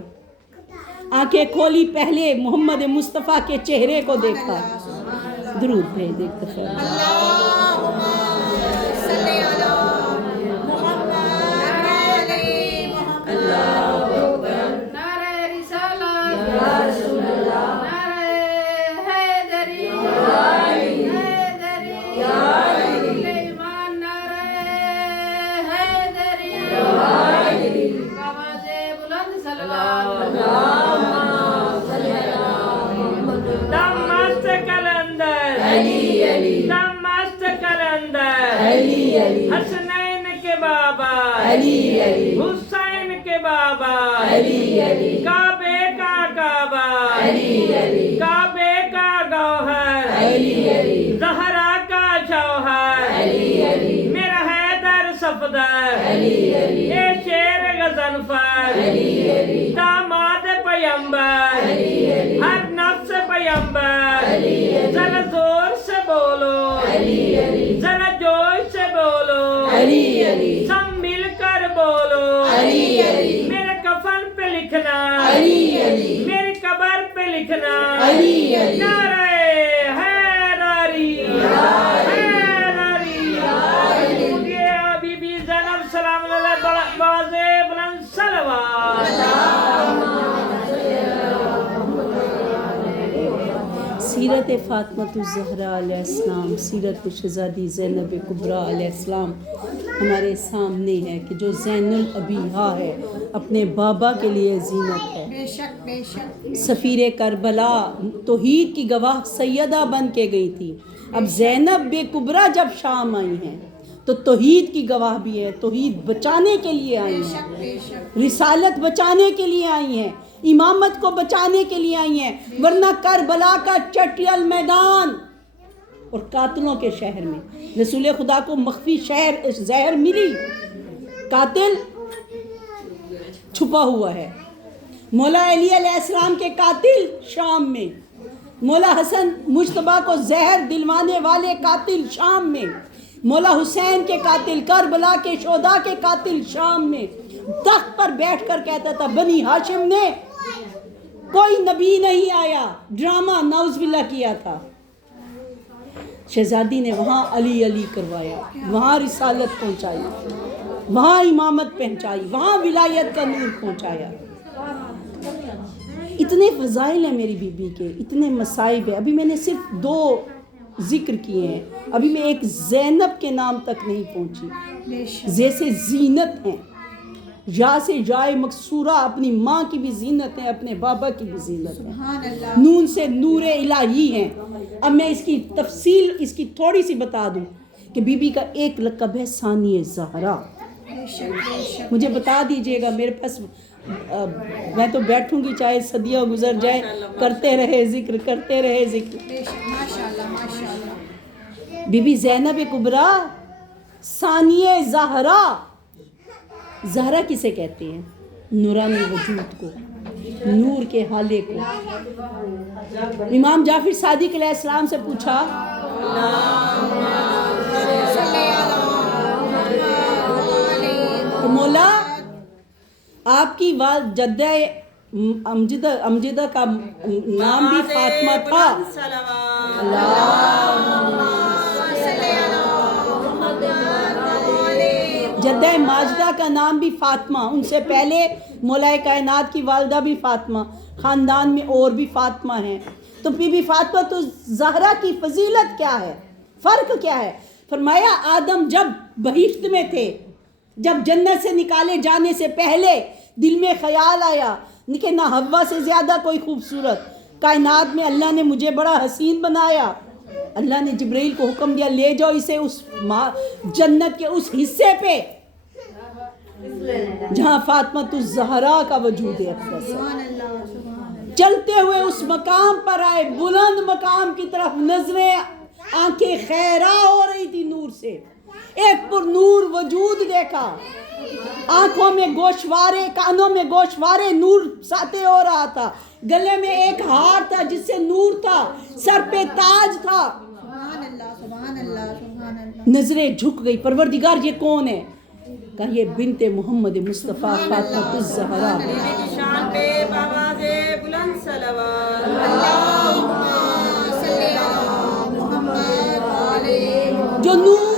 آنکھیں کھولی، پہلے محمد مصطفیٰ کے چہرے کو دیکھا۔ درود بھیج دے دفعہ۔ اللہم صلی علی محمد علی محمد۔ نعرہ رسالت یا رسول اللہ، نعرہ حیدری حیدری ایمان، نعرہ حیدری آواز بلند صلوات دم مست کلندر دم مست کلندر حسنین کے بابا حسین کے بابا کعبے کا کعبہ کعبے کا گوہر زہرا کا جوہر میرا حیدر صفدر اے شیر غضنفر داماد پیمبر ہر نفس پیمبر ذرا زور سے بولو ذرا جوش سے بولو سب مل کر بولو میرے کفن پہ لکھنا میری قبر پہ لکھنا نعرہ حیدری حیدری یہ بی بی زینب سلام اللہ باز بلند صلوات۔ سیرت فاطمۃ الزہرا علیہ السلام، سیرت شہزادی زینب کبریٰ علیہ السلام ہمارے سامنے ہے کہ جو زین الابیہا ہے اپنے بابا کے لیے زینت ہے۔ بے شک بے شک سفیر کربلا توحید کی گواہ سیدہ بن کے گئی تھی، اب زینب کبریٰ جب شام آئی ہیں تو توحید کی گواہ بھی ہے، توحید بچانے کے لیے آئی ہیں، بے شک رسالت بچانے کے لیے آئی ہیں، امامت کو بچانے کے لیے آئی ہیں، ورنہ کربلا کا چٹیل میدان اور قاتلوں کے شہر میں رسول خدا کو مخفی شہر زہر ملی، قاتل چھپا ہوا ہے۔ مولا علی علیہ السلام کے قاتل شام میں، مولا حسن مجتبیٰ کو زہر دلوانے والے قاتل شام میں، مولا حسین کے قاتل، کربلا کے شہداء کے قاتل شام میں، تخت پر بیٹھ کر کہتا تھا بنی ہاشم نے کوئی نبی نہیں آیا، ڈرامہ نعوذ باللہ کیا تھا۔ شہزادی نے وہاں علی علی کروایا، وہاں رسالت پہنچائی، وہاں امامت پہنچائی، وہاں ولایت کا نور پہنچایا۔ اتنے فضائل ہیں میری بی بی کے، اتنے مصائب ہیں۔ ابھی میں نے صرف 2 ذکر کیے ہیں، ابھی میں ایک زینب کے نام تک نہیں پہنچی۔ جیسے زینت ہیں، یا سے جائے مقصورہ، اپنی ماں کی بھی زینت ہے، اپنے بابا کی بھی زینت ہے۔ نون سے نور الہی ہیں۔ اب میں اس کی تفصیل اس کی تھوڑی سی بتا دوں کہ بی بی کا ایک لقب ہے ثانیہ زہرا۔ مجھے بتا دیجئے گا، میرے پاس میں تو بیٹھوں گی چاہے صدیوں گزر جائے، کرتے رہے ذکر، کرتے رہے ذکر۔ بی بی زینب کبریٰ ثانیہ زہرا۔ زہرا کسے کہتے ہیں؟ نورانی وجود کو، نور کے حالے کو۔ امام جعفر صادق علیہ السلام سے پوچھا مولا آپ کی جدہ امجدہ کا نام بھی فاطمہ تھا، جدہ ماجدہ کا نام بھی فاطمہ، ان سے پہلے مولا کائنات کی والدہ بھی فاطمہ، خاندان میں اور بھی فاطمہ ہیں۔ تو بی بی فاطمہ تو زہرا کی فضیلت کیا ہے، فرق کیا ہے؟ فرمایا آدم جب بہشت میں تھے، جب جنت سے نکالے جانے سے پہلے دل میں خیال آیا کہ نہ حوا سے زیادہ کوئی خوبصورت کائنات میں اللہ نے مجھے بڑا حسین بنایا۔ اللہ نے جبرائیل کو حکم دیا لے جاؤ اسے اس جنت کے اس حصے پہ جہاں فاطمہ الزہرا کا وجود ہے۔ چلتے ہوئے اس مقام پر آئے، بلند مقام کی طرف نظریں، آنکھیں خیرہ ہو رہی تھی نور سے، ایک پر نور وجود دیکھا، آنکھوں میں گوشوارے، کانوں میں گوشوارے، نور ساطع ہو رہا تھا، گلے میں ایک ہار تھا جس سے نور تھا، سر پہ تاج تھا۔ نظریں جھک گئی، پروردگار یہ کون ہے؟ کہا یہ بنت محمد مصطفیٰ فاطمہ الزہرا۔ شان پہ بآواز بلند صلوات، جو نور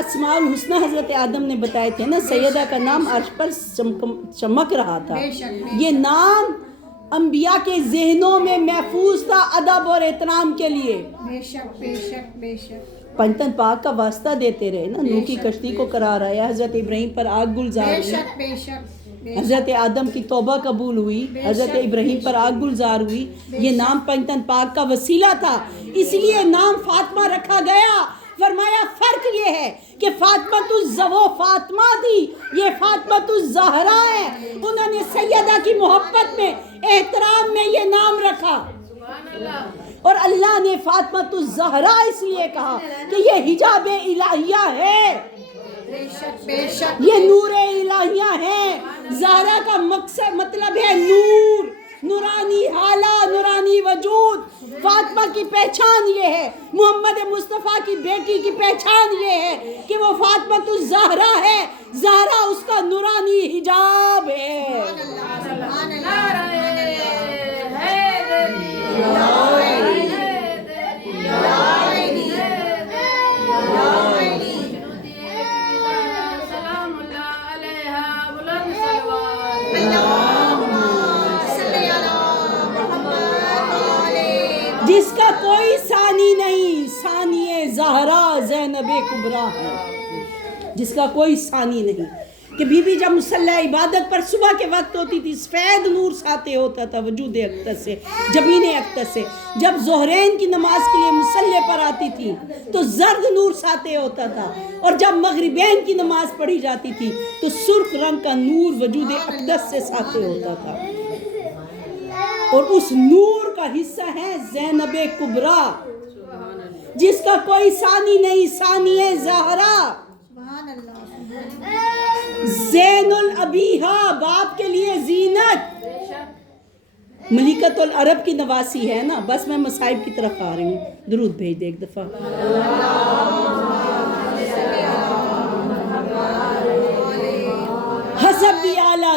اسماء الحسنہ حضرت آدم نے بتائے تھے نا، سیدہ کا نام عرش پر چمک رہا تھا، یہ نام انبیاء کے ذہنوں میں محفوظ تھا ادب اور احترام کے لیے۔ پنجتن پاک کا واسطہ دیتے رہے نا، نوح کی کشتی کو قرار آیا، حضرت ابراہیم پر آگ گلزار ہوئی، حضرت آدم کی توبہ قبول ہوئی، حضرت ابراہیم پر آگ گلزار ہوئی، یہ نام پنجتن پاک کا وسیلہ تھا، اس لیے نام فاطمہ رکھا گیا۔ فرمایا فرق یہ ہے کہ وہ فاطمہ تھی، یہ فاطمہ الزہرا ہے، انہوں نے سیدہ کی محبت میں، احترام میں یہ نام رکھا، اور اللہ نے فاطمہ الزہرا اس لیے کہا کہ یہ حجاب الہیہ ہے، یہ نور الہیہ ہے۔ زہرا کا مقصد مطلب ہے نور، نورانی حالہ، نورانی وجود۔ فاطمہ کی پہچان یہ ہے، محمد مصطفیٰ کی بیٹی کی پہچان یہ ہے کہ وہ فاطمہ الزہرا ہے، زہرا اس کا نورانی حجاب ہے۔ جس کا کوئی ثانی نہیں، ثانیہ زہرا زینب کبریٰ ہے، جس کا کوئی ثانی نہیں۔ کہ بی بی جب مصلی عبادت پر صبح کے وقت ہوتی تھی، سفید نور ساطع ہوتا تھا وجود اقدس سے، جبین اقدس سے۔ جب ظہرین کی نماز کے لیے مصلی پر آتی تھی تو زرد نور ساطع ہوتا تھا، اور جب مغربین کی نماز پڑھی جاتی تھی تو سرخ رنگ کا نور وجود اقدس سے ساطع ہوتا تھا، اور اس نور کا حصہ ہے زینب کبریٰ، جس کا کوئی ثانی نہیں، ثانیہ زہرا، زین الابیہا، باپ کے لیے زینت، ملکۃ العرب کی نواسی ہے نا۔ بس میں مصائب کی طرف آ رہی ہوں، درود بھیج دے ایک دفعہ۔ حسب بھی اعلیٰ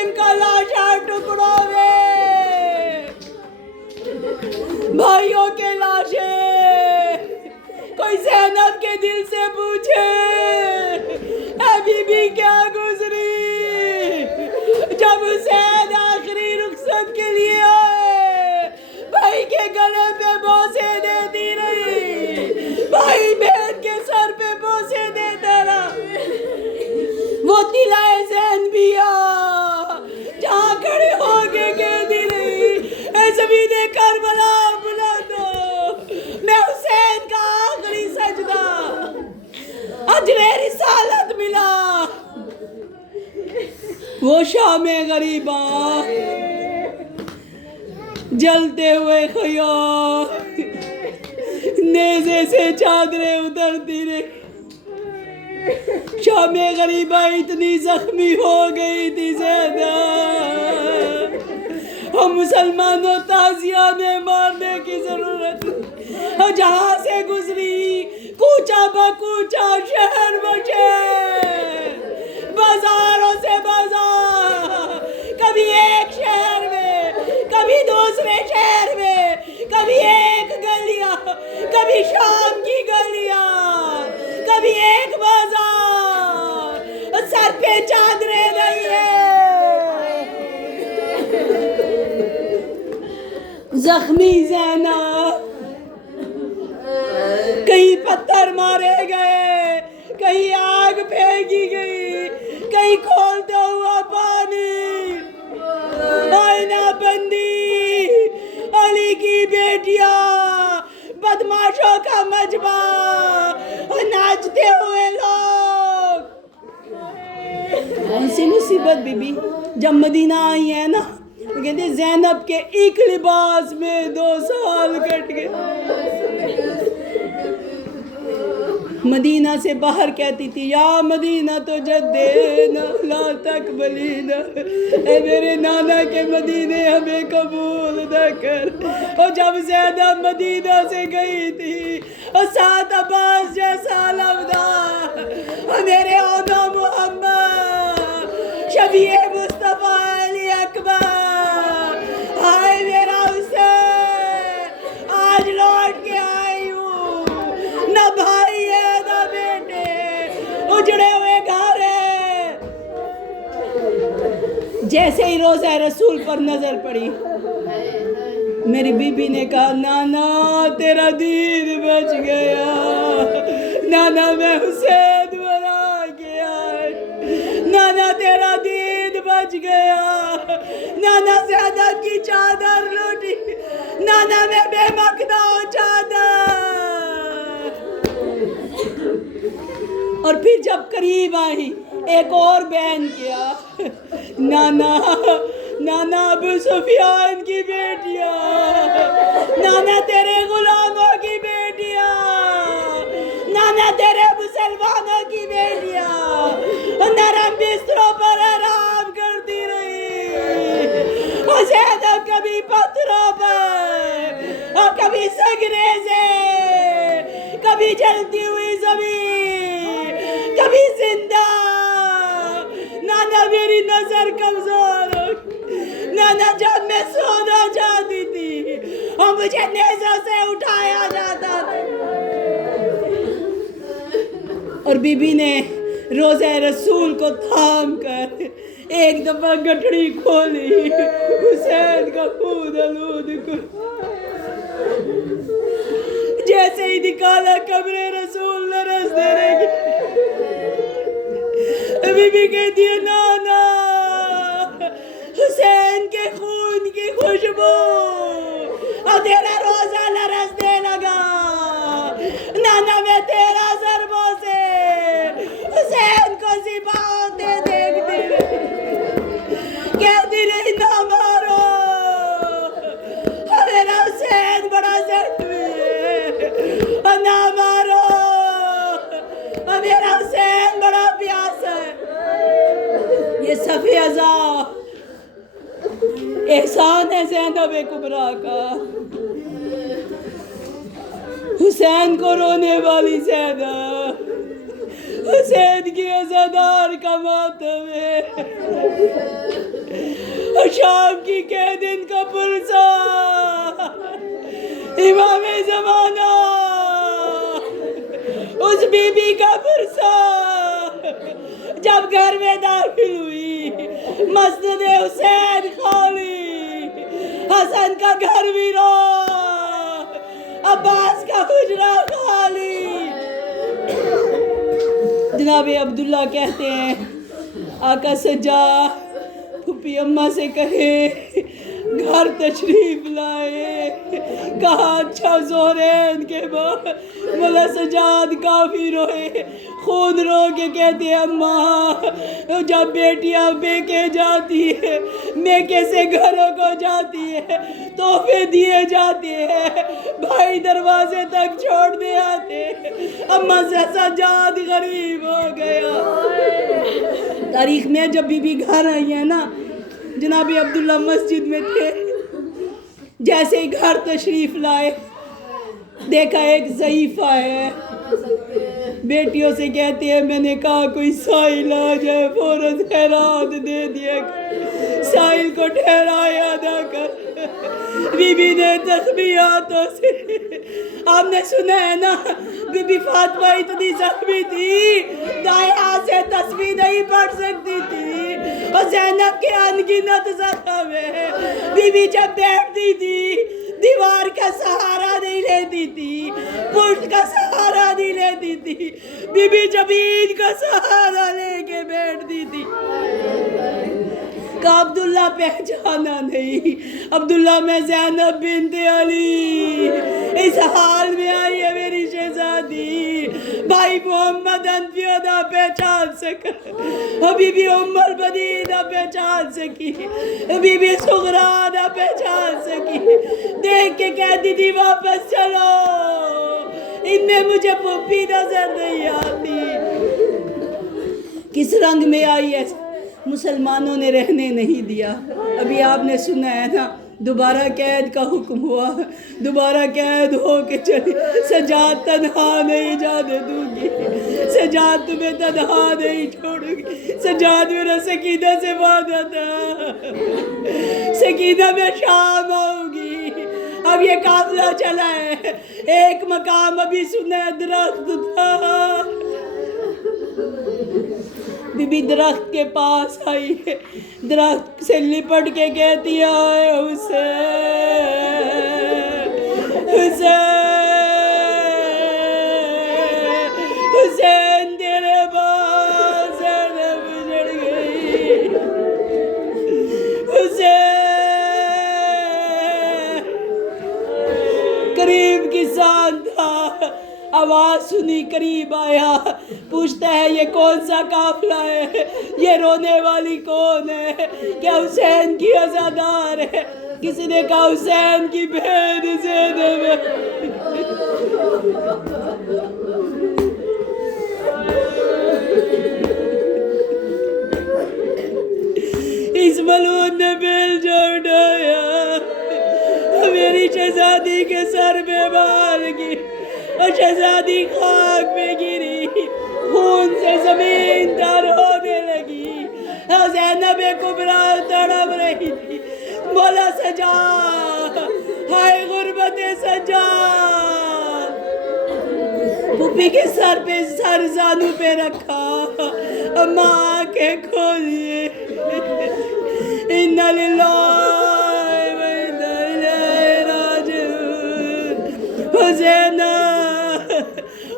حسین کا لاشا ٹکڑوں میں، بھائیوں کے لاشیں، کوئی زینب کے دل سے پوچھے اے بی بی کیا گزری جب حسین آخری رخصت کے لیے آئے، بھائی کے گلے پہ بوسے دیتی رہی، بھائی بہن کے سر پہ بوسے دیتا رہا، وہ طلعہ زین بیا جہاں کھڑے ہو کے کہتی رہی اے زمین کربلا بلند ہو، میں حسین کا آخری سجدہ، اجر رسالت ملا۔ وہ شام غریباں جلتے ہوئے خیام، نیزے سے چادریں اترتی رہی، شام غریبہ اتنی زخمی ہو گئی تھی زیادہ، ہم مسلمانوں تازیہ میں مارنے کی ضرورت نہیں، اور جہاں سے گزری کوچہ بکوچہ شہر بشہر بازاروں سے بازار، کبھی ایک شہر میں کبھی دوسرے شہر میں، کبھی ایک گلیاں کبھی شام کی گلیاں، کبھی ایک بازار، سر پہ چادریں نہیں ہے، زخمی زینب کہیں پتھر مارے گئے، کہیں آگ پھینکی گئی، کہیں کھولتا ہوا پانی، آئینہ بندی، علی کی بیٹیاں، بدماشوں کا مجمع، ناچتے ہوئے لوگ۔ ایسی مصیبت بی بی جب مدینہ آئی ہے نا، وہ کہتے ہیں زینب کے ایک لباس میں 2 سال کٹ گئے، مدینہ سے باہر کہتی تھی یا مدینہ تو جدینا لا تقبلینا، اے میرے نانا کے مدینے ہمیں قبول نہ کر۔ اور جب زینب مدینہ سے گئی تھی اور ساتھ عباس جیسا لمدار، اور میرے آقا محمد شفیع مصطفیٰ علی اکبر، ہائے میرا حسین آج لوٹ کے آئی ہوں، نہ بھائی ہے نہ بیٹے، اجڑے ہوئے گھر ہے۔ جیسے ہی روضہ رسول پر نظر پڑی، میری بی بی نے کہا نانا تیرا دین بچ گیا، نانا میں حسین بنا کے آئی، نانا تیرا دین بچ گیا، نانا زینب کی چادر لوٹی، نانا میں بے مقدہ چادر۔ اور پھر جب قریب آئی ایک اور بہن کیا، نانا نانا ابو سفیان کی بیٹیاں، نانا تیرے غلاموں کی بیٹیاں، نانا تیرے مسلمانوں کی بیٹیاں نرم بستروں پر آرام کرتی رہی، اور زینب کبھی پتھروں پر اور کبھی سگنے سے، کبھی جلتی ہوئی زمین، کبھی زندہ۔ نانا میری نظر کمزور ہو، نانا جب میں سونا چاہتی تھی اور مجھے نیزوں سے اٹھایا جاتا تھا۔ اور بی بی نے روضہ رسول کو تھام کر ایک دفعہ گٹھڑی کھولی، حسین کا خون آلود کر، جیسے ہی نکالا قبر رسول لرز دینے کی، بی بی کہتی ہے نانا حسین کے خون کی خوشبو، اور تیرا روزہ لرزنے لگا، نانا میں تیرا ضربوں سے حسین کو ذبح ہوتے دیکھتی رہی، کہتی رہی نہ مارو، میرا حسین بڑا زخمی ہے، اور نہ مارو، میرا حسین بڑا پیاسا ہے۔ یہ صفِ ازاں احسان ہے زینب کبریٰ کا، حسین کو رونے والی زینب، حسین کی عزادار کا ماتم ہے، اور شام کی قیدن کا پرسا امام زمانہ، اس بی بی کا پرسا جب گھر میں داخل ہوئی، مسجد حسین خالی، حسن کا گھر ویران، عباس کا حجرہ خالی۔ جناب عبداللہ کہتے ہیں آقا سجا پھوپھی اماں سے کہے گھر تشریف لائے، کہا اچھا زہرین کے بعد مولا سجاد کافی روئے، خود رو کے کہتے ہیں اماں جب بیٹیاں بیکے جاتی ہے، میکے سے گھروں کو جاتی ہے، تحفے دیے جاتے ہیں، بھائی دروازے تک چھوڑنے آتے ہیں، اماں سے سجاد غریب ہو گیا۔ تاریخ میں جب بی بی گھر آئی ہیں نا، جناب عبداللہ مسجد میں تھے، جیسے ہی گھر تشریف لائے دیکھا ایک ضعیفہ ہے، بیٹیوں سے کہتے ہیں میں نے کہا کوئی سائل آ جائے فوراً خیرات دے دیا، سائل کو ٹھہرایا نہ کر۔ بی بی نے زخمی ہاتھوں سے، آپ نے سنا ہے نا بی بی فاطمہ اتنی زخمی تھی دائیں ہاتھ سے تسبیح نہیں پڑھ سکتی تھی، اور زینب کے انگنت زخم ہے۔ بی بی جب بیٹھتی تھی دیوار کا سہارا نہیں لیتی تھی، پشت کا سہارا نہیں لیتی تھی، بی بی زمین کا سہارا لے کے بیٹھتی تھی۔ کہ عبداللہ پہچانا نہیں، عبداللہ میں زینب بنت علی، اس حال میں آئی ہے میری شہزادی، بھائی محمد انفیو نہ پہچان سکا، بی بی ام البنین نہ پہچان سکی، بی بی صغرا نہ پہچان سکی، دیکھ کے کہتی تھی واپس چلو، ان میں مجھے پھوپھی نظر نہیں آتی۔ کس رنگ میں آئی ہے، مسلمانوں نے رہنے نہیں دیا۔ ابھی آپ نے سنا ہے نا دوبارہ قید کا حکم ہوا، دوبارہ قید ہو کے چلی، سجاد تنہا نہیں جانے دوں گی، سجاد تمہیں تنہا نہیں چھوڑوں گی، سجاد میرا سکینہ سے وعدہ تھا، سکینہ میں شام آؤں گی۔ اب یہ قافلہ چلا ہے، ایک مقام ابھی سنا ہے درخت تھا، بی بی درخت کے پاس آئی ہے، درخت سے لپٹ کے کہتی ہے حسین حسین حسین تیرے پاس زینب بچڑ گئی، حسین قریب کسان تھا، آواز سنی قریب آیا، پوچھتا ہے یہ کون سا قافلہ ہے، یہ رونے والی کون ہے، کیا حسین کی عزادار ہے؟ کسی نے کہا حسین کی بہن زینب ہے۔ اس ملعون نے بیل جو اٹھایا، میری شہزادی کے سر پہ بال گری، اور شہزادی خاک پہ گری، خون سے زمین تر ہونے لگی، اور زینب کبریٰ تڑپ رہی تھی۔ مولا سجاد، ہائے غربت سجاد، پھوپھی کے سر پہ سر زانو پہ رکھا، ماں آنکھیں کھولیے، اِنَّا لِلَّهِ وَإِنَّا إِلَيْهِ رَاجِعُونَ۔ حسینہ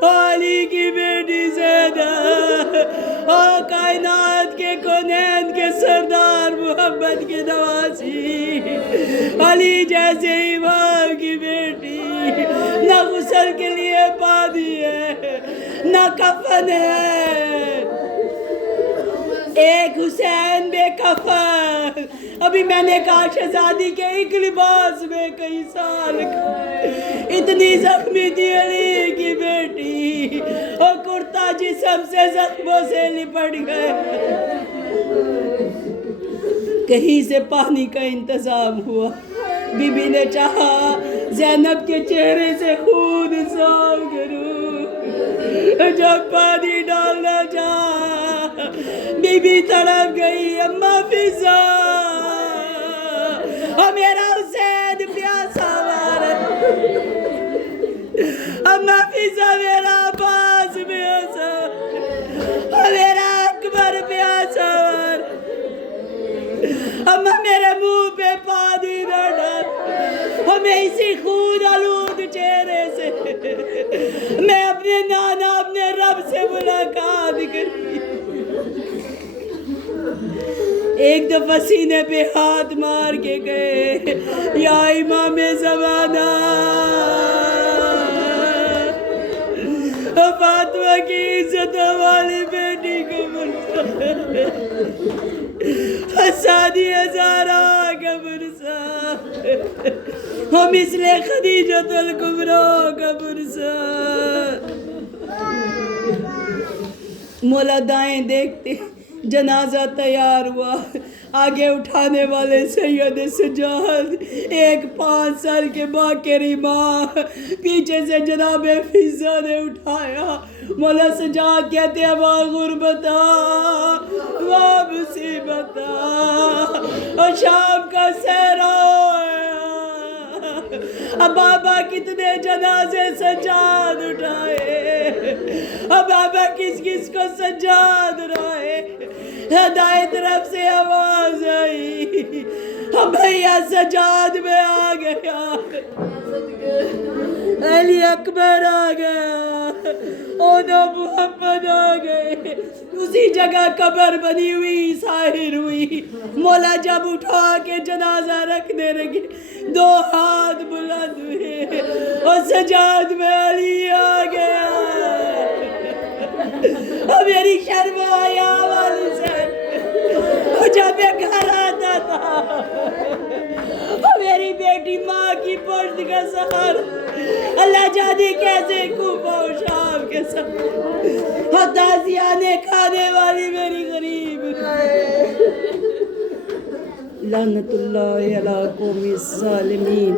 علی کی بیٹی زینب، اور کائنات کے کونین کے سردار محمد کی نواسی، علی جیسے امام کی بیٹی، نہ غسل کے لیے پانی ہے، نہ کفن ہے، ایک حسین بے کفن۔ ابھی میں نے کہا شہزادی کے ایک لباس میں کئی سال اتنی زخمی تھی علی کی بیٹی، اور کرتا جسم سے زخموں سے لپٹ گئے۔ کہیں سے پانی کا انتظام ہوا، بی بی نے چاہا زینب کے چہرے سے خون صاف کروں، جب پانی ڈالنا چاہا بی بی تڑپ گئی اماں فضا اور میرا حسین پیاسا مارا اماں فضا میرا عباس پیاسا اور میرا اکبر پیاسا مارا اماں میرے منہ پہ پانی نہ ڈال اور میں اسی خون آلود چہرے سے میں اپنے نانا اپنے رب سے ملاقات کری ایک دفعہ سینے پہ ہاتھ مار کے گئے یا امام زمانہ فاطمہ کی عزت والی بیٹی کو مرسا حسانی ہزارہ کا مرسا ہم مثل خدیجۃ الکبریٰ کا مرسا مولا دائیں دیکھتے جنازہ تیار ہوا آگے اٹھانے والے سید سجاد ایک 5 سال کے باقری ماں پیچھے سے جناب فضا نے اٹھایا مولا سجاد کہتے ہیں واہ غربتا واہ مصیبتا اور شام کا سہرا اب بابا کتنے جنازے سجاد اٹھائے اب بابا کس کس کو سجاد اٹھائے دائیں طرف سے آواز آئی بھیا سجاد میں آ گیا علی اکبر آ گیا اونا محمد آ گئے اسی جگہ قبر بنی ہوئی ظاہر ہوئی مولا جب اٹھا کے جنازہ رکھنے لگے 2 ہاتھ بلند ہوئے اور سجاد میں علی آ گیا اور میری شرم آیا والی سے جب میں گھر آتا تھا اور میری بیٹی ماں کی پشت کا سہارا اللہ جانے کیسے کوفہ و شام کے ساتھ اور تازیانے کھانے والی میری غریب لعنت اللہ علی قوم الظالمین